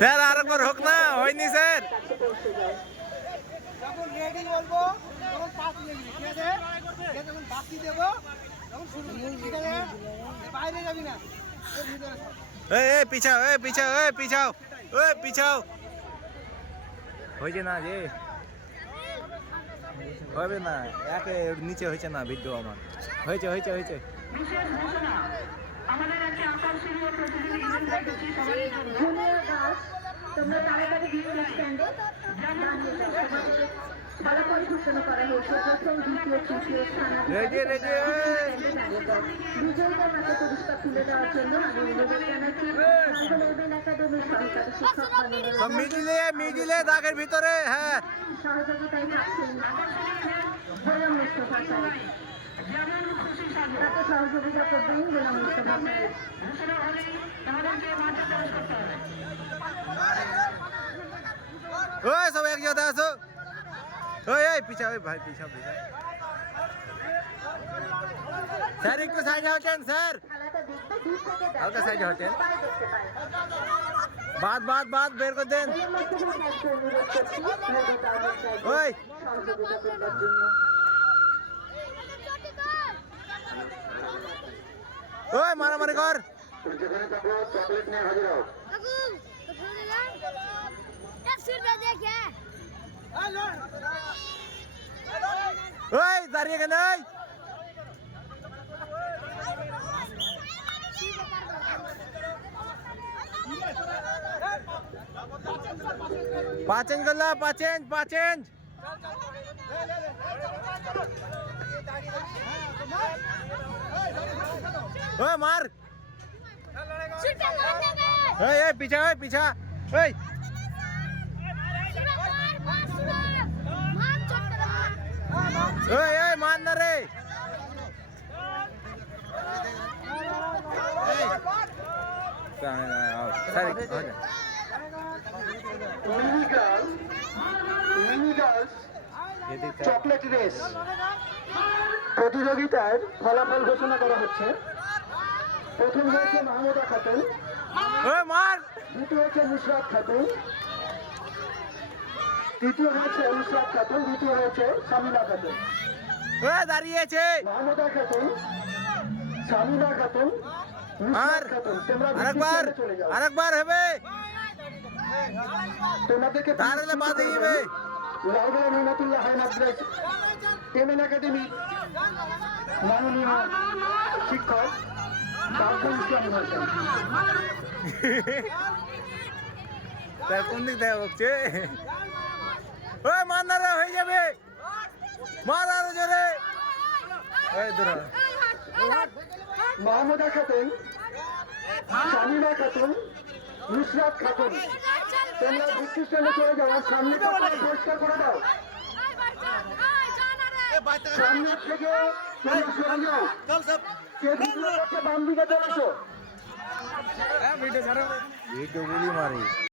Sir আরেকবার হোক না, হয়নি স্যার। যখন রেডি বলবো তখন পাস লিখবি, ঠিক আছে? যখন বাকি দেবো তখন শুরু, ঠিক আছে? বাইরে যাবি না, এর ভিতরে থাক। এই পিছাও, এই পিছাও, এই পিছাও, এই পিছাও। হয়েছে না যে, হবে না, একে নিচে হয়েছে না ভিডিও আমার। হয়েছে হয়েছে হয়েছে। বিশেষ ঘোষণা, আমাদের একটি আকর্ষণীয় প্রতিযোগী ইভেন্ট রেখেছি সবার জন্য। জুনিয়র গার্লস, তোমরা তাড়াতাড়ি বিভিন্ন স্ট্যান্ডে দাঁড়িয়ে যাও। তোমাদের ফলাফল ঘোষণা করা হয়েছে। প্রথম, দ্বিতীয়, তৃতীয় স্থান রেডি রেডি। বিজয়ীদের হাতে পুরস্কার তুলে দেওয়ার জন্য আমি অনুরোধ জানাচ্ছি বাংলা একাডেমির সহকারী শিক্ষক সব মিডিলে মিডিলে দাগের ভিতরে। হ্যাঁ, সহযোগিতায় থাকছেন গোলাম মুস্তফা সাহেব। যেমন খুশি সাজো, তাকে সহযোগিতা করবেন গোলাম মুস্তফা সাহেব। ঘোষণা হলেই আমাদেরকে মাঠে প্রবেশ করতে হবে। ওই সব এক জায়গাতে আসো। ওই এই পিছাও, ওই ভাই পিছাও পিছাও। স্যার একটু সাইডে হটেন স্যার, খেলাটা দেখতে দূর থেকে হালকা সাইডে হটেন। সবাই দেখতে পায়। বাদ বাদ বাদ বের করে দেন। গোলাম মুস্তফা সাহেবকে অনুরোধ করছি নদী তাওয়ার সাহেবকে ওই সহযোগিতা করবার জন্য। ওই মারামারি কর। যেখানে থাকো চকলেট নিয়ে হাজির হও। ওই দাঁড়িয়ে কেন? ওই পাঁচেন করলা, পাঁচেন পাঁচেন। ওই মার। এই এই পিছা, ওই পিছা। ওই ওই ওই মান না রে। মিনি গার্লস চকলেট রেস প্রতিযোগিতার ফলাফল ঘোষণা করা হচ্ছে। প্রথম হয়েছে মাহমুদা খাতুন, ওই মার। দ্বিতীয় হয়েছে নুসরাত খাতুন, তৃতীয় হয়েছে নুসরাত খাতুন, দ্বিতীয় হয়েছে শামিলা খাতুন। ওই দাঁড়িয়েছে। মাহমুদা খাতুন, শামিলা খাতুন, আর নুসরাত খাতুন, তোমরা আরেকবার চলে যাও। আরেকবার হবে। তোমাদেরকে তাহলে বাদে যাবে। লাউডা রহমতুল্লাহ হাই মাদ্রাস পেমেন্ট একাডেমি মাননীয় শিক্ষক বাবুল ইসলাম হোসেন। তার কোন দিক থেকে বকছে? ওই মান না রে, হয়ে যাবে। মার আরো জোরে। ওই দূর হ। মাহমুদা খাতুন, শামিলা খাতুন, নুসরাত খাতুন, তোমরা বৃষ্টির স্ট্যান্ডে চলে যাও। আর সামনে পরিষ্কার করে দাও। সামনের থেকে তোমরা সরে যাও। কে ভিডিও করছে বাম দিকে চলে এসো। ভিডিও গুলি মারি।